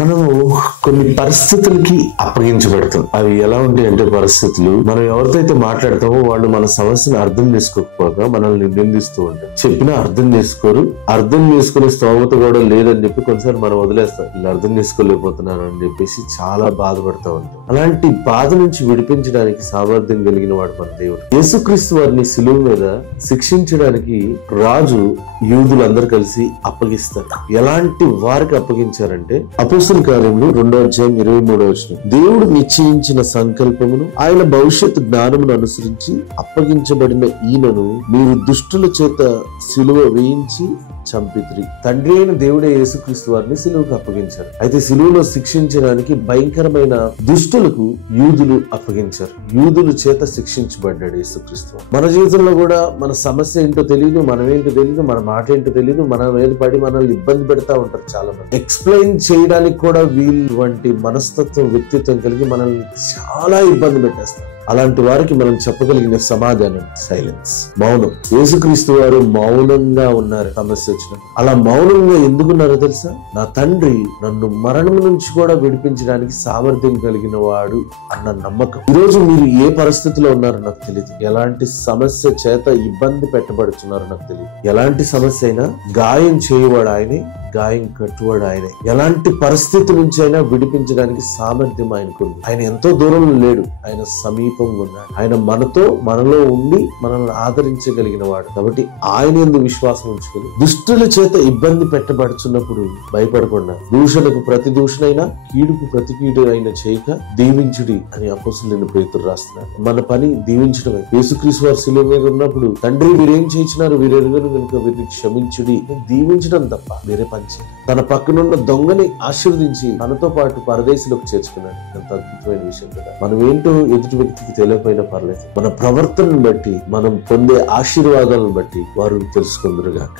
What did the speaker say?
మనము కొన్ని పరిస్థితులకి అప్పగించబడతాం. అవి ఎలా ఉంటాయంటే పరిస్థితులు, మనం ఎవరితో అయితే మాట్లాడతామో వాళ్ళు మన సమస్యను అర్థం చేసుకోకపోగా మనల్ని నిందిస్తూ ఉంటారు. చెప్పినా అర్థం చేసుకోరు, అర్థం చేసుకునే స్తోమత కూడా లేదని చెప్పి కొన్నిసార్లు మనం వదిలేస్తాం. వీళ్ళు అర్థం చేసుకోలేకపోతున్నారు అని చెప్పేసి చాలా బాధపడతా ఉంటాం. అలాంటి బాధ నుంచి విడిపించడానికి సామర్థ్యం కలిగిన వాడు మన దేవుడు. యేసుక్రీస్తు వారిని సిలువ మీద శిక్షించడానికి రాజు యూదులందరూ కలిసి అప్పగిస్తారు. ఎలాంటి వారికి అప్పగించారంటే అపోస్తలుల కార్యములు 2:23 దేవుడు నిశ్చయించిన సంకల్పమును ఆయన భవిష్యత్తు జ్ఞానమును అనుసరించి అప్పగించబడిన ఈయనను మీరు దుష్టుల చేత సిలువ వేయించి చంపితిరి. తండ్రి అయిన దేవుడే యేసుక్రీస్తు వారిని సిలువకు అప్పగించారు. అయితే సిలువలో శిక్షించడానికి భయంకరమైన దుష్టులకు యూదులు అప్పగించారు. యూదుల చేత శిక్షించబడ్డాడు యేసుక్రీస్తు. మన జీవితంలో కూడా మన సమస్య ఏంటో తెలియదు, మనం ఏంటో తెలియదు, మన మాట ఏంటో తెలియదు, మన మీద పడి మనల్ని ఇబ్బంది పెడతా ఉంటారు చాలా మంది. ఎక్స్ప్లెయిన్ చేయడానికి కూడా వీళ్ళు వంటి మనస్తత్వం, వ్యక్తిత్వం కలిగి మనల్ని చాలా ఇబ్బంది పెట్టేస్తారు. అలాంటి వారికి మనం చెప్పగలిగిన సమాధానం సైలెన్స్, మౌనం. యేసుక్రీస్తు వారు మౌనంగా ఉన్నారు సమస్య వచ్చిన. అలా మౌనంగా ఎందుకున్నారో తెలుసా? నా తండ్రి నన్ను మరణం నుంచి కూడా విడిపించడానికి సామర్థ్యం కలిగిన వాడు అన్న నమ్మకం. ఈరోజు మీరు ఏ పరిస్థితిలో ఉన్నారో నాకు తెలియదు, ఎలాంటి సమస్య చేత ఇబ్బంది పెట్టబడుతున్నారో నాకు తెలియదు. ఎలాంటి సమస్య అయినా గాయం చేయవాడు ఆయనే, గాయం కట్టువాడు ఆయనే. ఎలాంటి పరిస్థితి నుంచి అయినా విడిపించడానికి సామర్థ్యం ఆయనకుంది. ఆయన ఎంతో దూరంలో లేడు, ఆయన సమీపంగా ఉన్నాడు. ఆయన మనలో ఉండి మనల్ని ఆదరించగలిగిన వాడు. కాబట్టి ఆయన యందు విశ్వాసం ఉంచుకొని దుష్టుల చేత ఇబ్బంది పెట్టబడుచున్నప్పుడు భయపడకుండా దూషణకు ప్రతి దూషణైనా కీడుకు ప్రతి కీడు అయినా చేయక దీవించుడి అని అపోస్తలుడైన పేతురు రాస్తున్నారు. మన పని దీవించడమే. యేసుక్రీస్తు వారు శిలువ మీద ఉన్నప్పుడు తండ్రి వీరేం చేయించినారు, వీరెరుగను కనుక వీరిని క్షమించుడి, దీవించడం తప్ప వేరే పని చేయదు. తన పక్కనున్న దొంగని ఆశీర్వదించి తనతో పాటు పరదేశంలోకి చేర్చుకున్నాడు. ఎంత అద్భుతమైన విషయం కదా. మనం ఏంటో ఎదుటి వ్యక్తికి తెలియకపోయినా పర్లేదు, మన ప్రవర్తనను బట్టి మనం పొందే ఆశీర్వాదాలను బట్టి వారు తెలుసుకుందరుగాక.